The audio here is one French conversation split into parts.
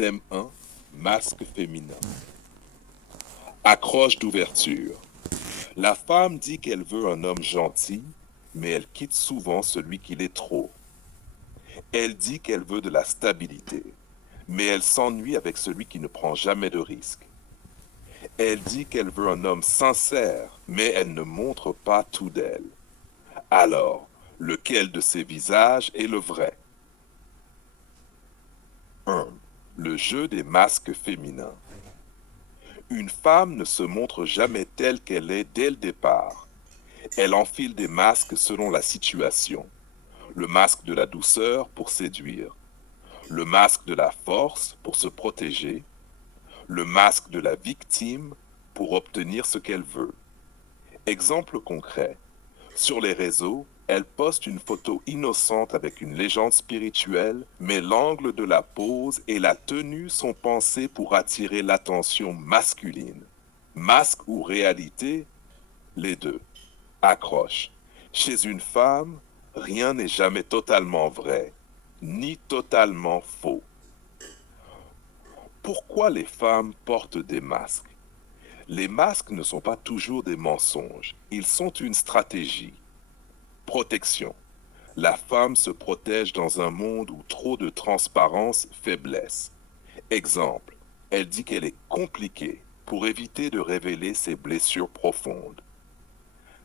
Thème 1. Masque féminin. Accroche d'ouverture. La femme dit qu'elle veut un homme gentil, mais elle quitte souvent celui qui l'est trop. Elle dit qu'elle veut de la stabilité, mais elle s'ennuie avec celui qui ne prend jamais de risques. Elle dit qu'elle veut un homme sincère, mais elle ne montre pas tout d'elle. Alors, lequel de ces visages est le vrai? 1. Le jeu des masques féminins. Une femme ne se montre jamais telle qu'elle est dès le départ. Elle enfile des masques selon la situation. Le masque de la douceur pour séduire. Le masque de la force pour se protéger. Le masque de la victime pour obtenir ce qu'elle veut. Exemple concret. Sur les réseaux, elle poste une photo innocente avec une légende spirituelle, mais l'angle de la pose et la tenue sont pensés pour attirer l'attention masculine. Masque ou réalité? Les deux. Accroche. Chez une femme, rien n'est jamais totalement vrai, ni totalement faux. Pourquoi les femmes portent des masques? Les masques ne sont pas toujours des mensonges, ils sont une stratégie. Protection. La femme se protège dans un monde où trop de transparence fait blesse. Exemple, elle dit qu'elle est compliquée pour éviter de révéler ses blessures profondes.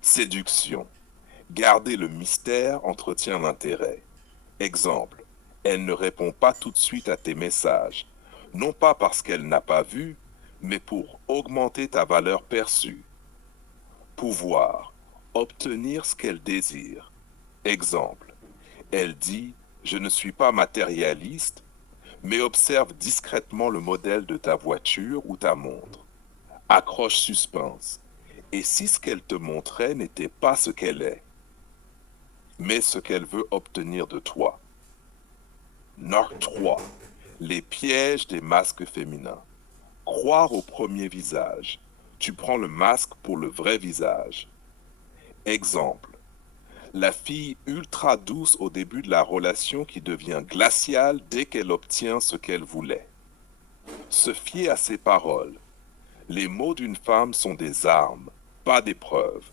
Séduction. Garder le mystère entretient l'intérêt. Exemple, elle ne répond pas tout de suite à tes messages, non pas parce qu'elle n'a pas vu, mais pour augmenter ta valeur perçue. Pouvoir. Obtenir ce qu'elle désire. Exemple, elle dit « Je ne suis pas matérialiste », mais observe discrètement le modèle de ta voiture ou ta montre. Accroche suspense. Et si ce qu'elle te montrait n'était pas ce qu'elle est, mais ce qu'elle veut obtenir de toi? Note 3. Les pièges des masques féminins. Croire au premier visage. Tu prends le masque pour le vrai visage. Exemple. La fille ultra douce au début de la relation qui devient glaciale dès qu'elle obtient ce qu'elle voulait. Se fier à ses paroles. Les mots d'une femme sont des armes, pas des preuves.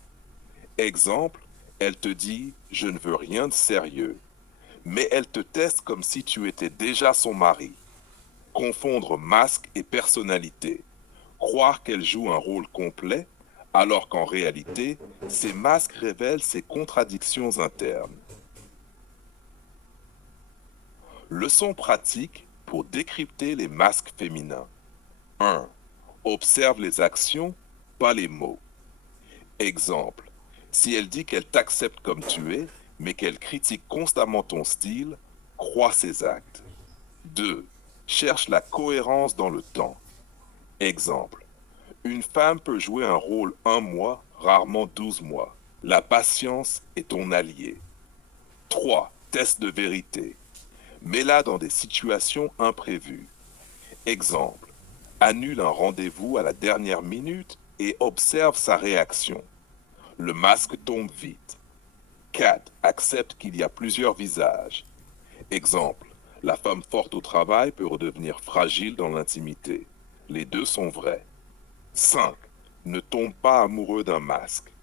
Exemple, elle te dit « Je ne veux rien de sérieux », mais elle te teste comme si tu étais déjà son mari. Confondre masque et personnalité. Croire qu'elle joue un rôle complet, alors qu'en réalité, ces masques révèlent ses contradictions internes. Leçon pratique pour décrypter les masques féminins. 1. Observe les actions, pas les mots. Exemple, si elle dit qu'elle t'accepte comme tu es, mais qu'elle critique constamment ton style, crois ses actes. 2. Cherche la cohérence dans le temps. Exemple, une femme peut jouer un rôle 1 mois, rarement 12 mois. La patience est ton allié. 3. Test de vérité. Mets-la dans des situations imprévues. Exemple, annule un rendez-vous à la dernière minute et observe sa réaction. Le masque tombe vite. 4. Accepte qu'il y a plusieurs visages. Exemple, la femme forte au travail peut redevenir fragile dans l'intimité. Les deux sont vrais. 5. Ne tombe pas amoureux d'un masque.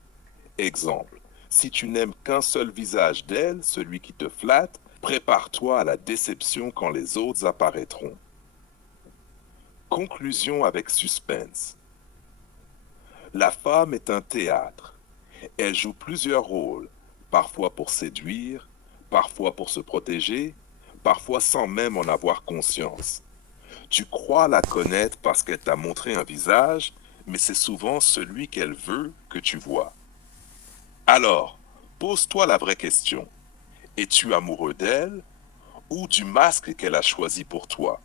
Exemple, si tu n'aimes qu'un seul visage d'elle, celui qui te flatte, prépare-toi à la déception quand les autres apparaîtront. Conclusion avec suspense. La femme est un théâtre. Elle joue plusieurs rôles, parfois pour séduire, parfois pour se protéger, parfois sans même en avoir conscience. Tu crois la connaître parce qu'elle t'a montré un visage, mais c'est souvent celui qu'elle veut que tu vois. Alors, pose-toi la vraie question. Es-tu amoureux d'elle ou du masque qu'elle a choisi pour toi?